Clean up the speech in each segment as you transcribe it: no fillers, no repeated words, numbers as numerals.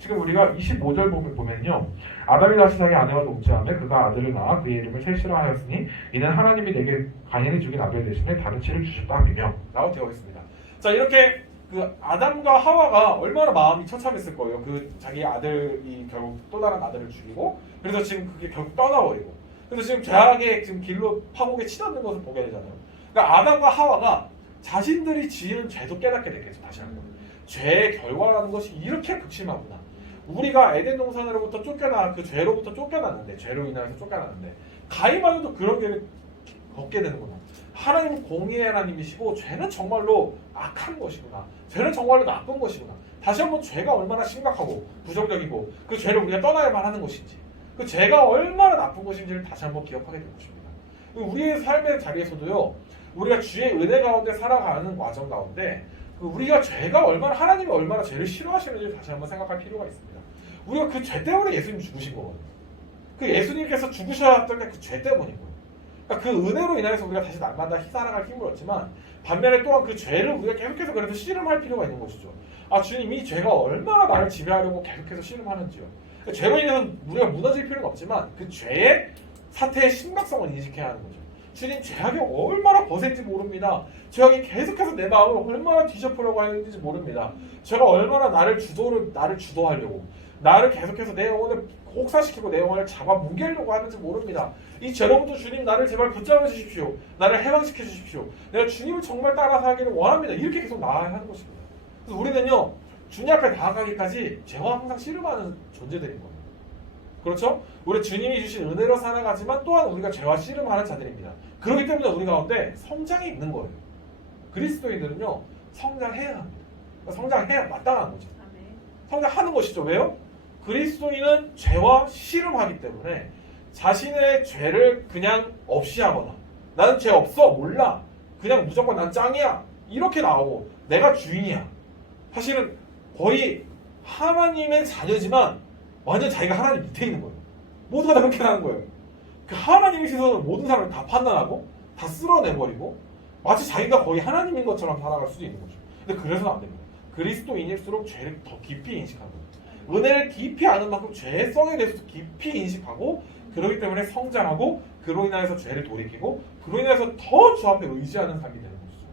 지금 우리가 25절 보면요. 아담이 다시 자기 아내와 동침하며 그가 아들을 낳아 그의 이름을 셋이라 하였으니 이는 하나님이 내게 가인이 죽인 아벨 대신에 다른 치를 주셨다 하며 라고 되어 있습니다. 자, 이렇게 그 아담과 하와가 얼마나 마음이 처참했을 거예요. 그 자기 아들이 결국 또 다른 아들을 죽이고 그래서 지금 그게 결국 떠나버리고 그래서 지금 죄악의 지금 길로 파국에 치닫는 것을 보게 되잖아요. 그러니까 아담과 하와가 자신들이 지은 죄도 깨닫게 되겠죠. 다시 한번 죄의 결과라는 것이 이렇게 극심하구나. 우리가 에덴 동산으로부터 쫓겨나 그 죄로부터 쫓겨났는데 죄로 인해서 쫓겨났는데 가인만도 그런 길을 걷게 되는구나. 하나님은 공의의 하나님이시고 죄는 정말로 악한 것이구나. 죄는 정말로 나쁜 것이구나. 다시 한번 죄가 얼마나 심각하고 부정적이고 그 죄를 우리가 떠나야만 하는 것인지 그 죄가 얼마나 나쁜 것인지를 다시 한번 기억하게 될 것입니다. 우리의 삶의 자리에서도요. 우리가 주의 은혜 가운데 살아가는 과정 가운데 우리가 죄가 얼마나 하나님이 얼마나 죄를 싫어하시는지 다시 한번 생각할 필요가 있습니다. 우리가 그 죄 때문에 예수님이 죽으신 거거든요. 그 예수님께서 죽으셨던 게 그 죄 때문인 거예요. 그러니까 그 은혜로 인해서 우리가 다시 날마다 살아갈 힘을 얻지만 반면에 또한 그 죄를 우리가 계속해서 그래도 씨름할 필요가 있는 것이죠. 아 주님 이 죄가 얼마나 나를 지배하려고 계속해서 씨름하는지요. 죄로 인해서 우리가 무너질 필요는 없지만 그 죄의 사태의 심각성을 인식해야 하는 거죠. 주님 죄악이 얼마나 거센지 모릅니다. 죄악이 계속해서 내 마음을 얼마나 뒤져보려고 하는지 모릅니다. 죄가 얼마나 나를 주도하려고 나를 계속해서 내 영혼을 혹사시키고 내 영혼을 잡아 뭉개려고 하는지 모릅니다. 이 죄로부터 주님 나를 제발 붙잡아 주십시오. 나를 해방시켜 주십시오. 내가 주님을 정말 따라 살기를 원합니다. 이렇게 계속 나아야 하는 것입니다. 그래서 우리는요 주님 앞에 나아가기까지 죄와 항상 씨름하는 존재들인 거예요. 그렇죠? 우리 주님이 주신 은혜로 살아가지만 또한 우리가 죄와 씨름하는 자들입니다. 그렇기 때문에 우리 가운데 성장이 있는 거예요. 그리스도인들은요 성장해야 합니다. 성장해야 마땅한 거죠. 성장하는 것이죠. 왜요? 그리스도인은 죄와 씨름하기 때문에 자신의 죄를 그냥 없이 하거나 나는 죄 없어 몰라 그냥 무조건 난 짱이야 이렇게 나오고 내가 주인이야 사실은 거의 하나님의 자녀지만 완전 자기가 하나님 밑에 있는 거예요. 모두가 다 그렇게 하는 거예요. 그 하나님의 시선으로 모든 사람을 다 판단하고 다 쓸어내버리고 마치 자기가 거의 하나님인 것처럼 살아갈 수도 있는 거죠. 근데 그래서는 안 됩니다. 그리스도인일수록 죄를 더 깊이 인식하고 은혜를 깊이 아는 만큼 죄성에 대해서 깊이 인식하고 그렇기 때문에 성장하고 그로 인해서 죄를 돌이키고 그로 인해서 더 주 앞에 의지하는 삶이 되는 것이죠.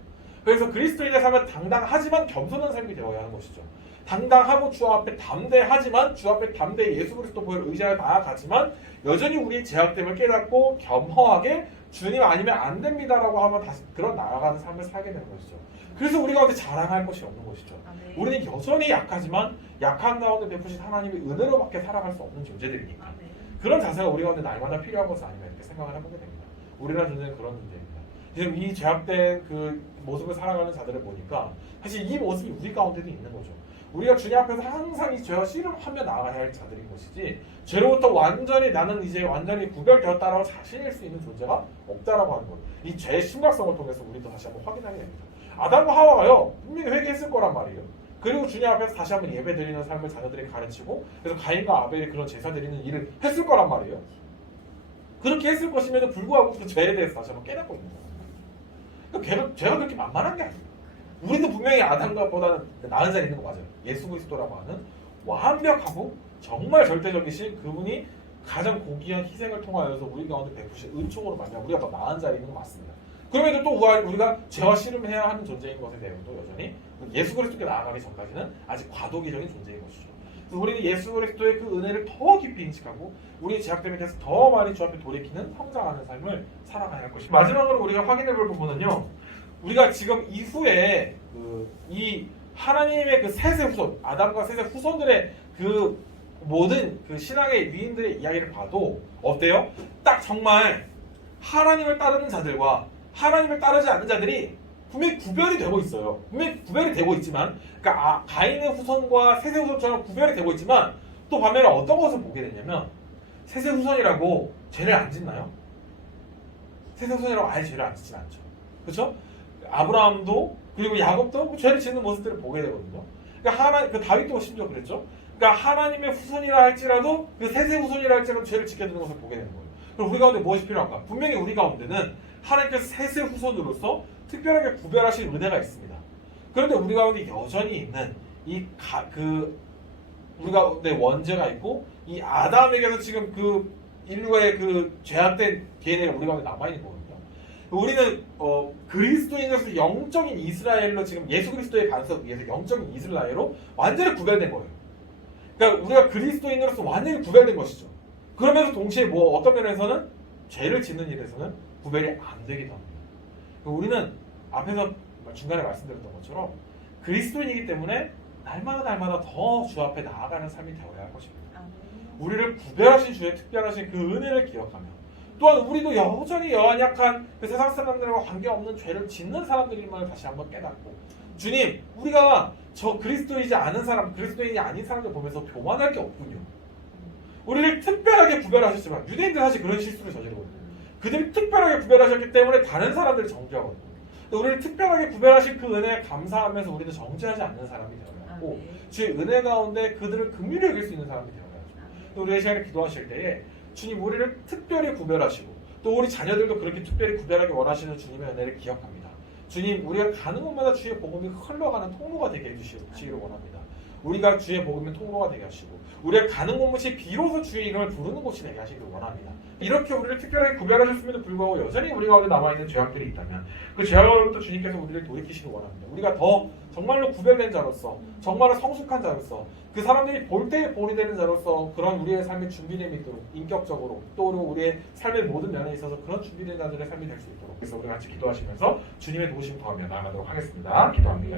그래서 그리스도인의 삶은 당당하지만 겸손한 삶이 되어야 하는 것이죠. 당당하고 주 앞에 담대하지만 주 앞에 담대히 예수 그리스도 보혈을 의지하여 나아가지만 여전히 우리의 죄악됨을 깨닫고 겸허하게 주님 아니면 안 됩니다라고 하면 다시 그런 나아가는 삶을 살게 되는 것이죠. 그래서 우리 가운데 자랑할 것이 없는 것이죠. 우리는 여전히 약하지만 약한 가운데 베푸신 하나님의 은혜로밖에 살아갈 수 없는 존재들이니까 그런 자세가 우리 가운데 날마다 필요한 것은 아닌가 이렇게 생각을 해보게 됩니다. 우리나라 존재는 그런 존재입니다. 지금 이 죄악된 그 모습을 살아가는 자들을 보니까 사실 이 모습이 우리 가운데도 있는 거죠. 우리가 주님 앞에서 항상 이 죄와 씨름하며 나아가야 할 자들인 것이지 죄로부터 완전히 나는 이제 완전히 구별되었다라고 자신일 수 있는 존재가 없다라고 하는 것. 이 죄의 심각성을 통해서 우리도 다시 한번 확인하게 됩니다. 아담과 하와가요 분명히 회개했을 거란 말이에요. 그리고 주님 앞에서 다시 한번 예배 드리는 삶을 자녀들에게 가르치고 그래서 가인과 아벨이 그런 제사 드리는 일을 했을 거란 말이에요. 그렇게 했을 것임에도 불구하고 그 죄에 대해서 다시 한번 깨닫고 있는 거예요. 그러니까 죄가 그렇게 만만한 게 아니에요. 우리도 분명히 아담과보다는 나은 자리에 있는 거 맞아요. 예수 그리스도라고 하는 완벽하고 정말 절대적이신 그분이 가장 고귀한 희생을 통하여서 우리 가운데 베푸신 은총으로 말미암아 우리가 더 나은 자리에 있는 거 맞습니다. 그럼에도 또 우리가 죄와 씨름해야 하는 존재인 것에 대해서도 여전히 예수 그리스도께 나아가기 전까지는 아직 과도기적인 존재인 것이죠. 그래서 우리는 예수 그리스도의 그 은혜를 더 깊이 인식하고 우리의 죄악됨에 대해서 더 많이 주 앞에 돌이키는 성장하는 삶을 살아가야 할 것입니다. 마지막으로 우리가 확인해 볼 부분은요. 우리가 지금 이후에 이 하나님의 그 셋의 후손, 아담과 셋의 후손들의 그 모든 그 신앙의 위인들의 이야기를 봐도 어때요? 딱 정말 하나님을 따르는 자들과 하나님을 따르지 않는 자들이 분명히 구별이 되고 있어요. 분명히 구별이 되고 있지만, 그러니까 가인의 후손과 셋의 후손처럼 구별이 되고 있지만, 또 반면에 어떤 것을 보게 되냐면, 셋의 후손이라고 죄를 안 짓나요? 셋의 후손이라고 아예 죄를 안 짓진 않죠. 그렇죠? 아브라함도 그리고 야곱도 죄를 짓는 모습들을 보게 되거든요. 그러니까 그 다윗도 심지어 그랬죠. 그러니까 하나님의 후손이라 할지라도 그 셋의 후손이라 할지라도 죄를 짓게 되는 것을 보게 되는 거예요. 그럼 우리 가운데 무엇이 필요한가? 분명히 우리 가운데는 하나님께서 셋의 후손으로서 특별하게 구별하신 은혜가 있습니다. 그런데 우리 가운데 여전히 있는 우리가 내 원죄가 있고 이 아담에게서 지금 그 인류의 그 죄악된 DNA가 우리 가운데 남아있는 거거든요. 우리는 그리스도인으로서 영적인 이스라엘로 지금 예수 그리스도의 반석 위에서 영적인 이스라엘로 완전히 구별된 거예요. 그러니까 우리가 그리스도인으로서 완전히 구별된 것이죠. 그러면서 동시에 뭐 어떤 면에서는 죄를 짓는 일에서는 구별이 안 되기도 합니다. 우리는 앞에서 중간에 말씀드렸던 것처럼 그리스도인이기 때문에 날마다 더 주 앞에 나아가는 삶이 되어야 할 것입니다. 우리를 구별하신 주의 특별하신 그 은혜를 기억하며 또한 우리도 여전히 연약한 그 세상 사람들과 관계없는 죄를 짓는 사람들임을 다시 한번 깨닫고 주님 우리가 저 그리스도이지 않은 사람 그리스도인이 아닌 사람들 보면서 교만할 게 없군요. 우리를 특별하게 구별하셨지만 유대인들 사실 그런 실수를 저지르거든요. 그들이 특별하게 구별하셨기 때문에 다른 사람들을 정죄하거든요. 우리를 특별하게 구별하신 그 은혜에 감사하면서 우리도 정죄하지 않는 사람이 되어야 하고 주의 은혜 가운데 그들을 긍휼히 여길 수 있는 사람이 되어야 하죠. 우리 이 시간에 기도하실 때에 주님 우리를 특별히 구별하시고 또 우리 자녀들도 그렇게 특별히 구별하기 원하시는 주님의 은혜를 기억합니다. 주님 우리가 가는 곳마다 주의 복음이 흘러가는 통로가 되게 해주시기를 원합니다. 우리가 주의 복음의 통로가 되게 하시고 우리가 가는 곳이 비로소 주의 이름을 부르는 곳이 되게 하시기를 원합니다. 이렇게 우리를 특별하게 구별하셨음에도 불구하고 여전히 우리 가운데 남아있는 죄악들이 있다면 그 죄악으로부터 주님께서 우리를 돌이키시길 원합니다. 우리가 더 정말로 구별된 자로서 정말로 성숙한 자로서 그 사람들이 볼 때에 본이 되는 자로서 그런 우리의 삶의 준비됨이 있도록 인격적으로 또 우리의 삶의 모든 면에 있어서 그런 준비된 자들의 삶이 될 수 있도록 그래서 우리 같이 기도하시면서 주님의 도우심 구하며 나아가도록 하겠습니다. 기도합니다.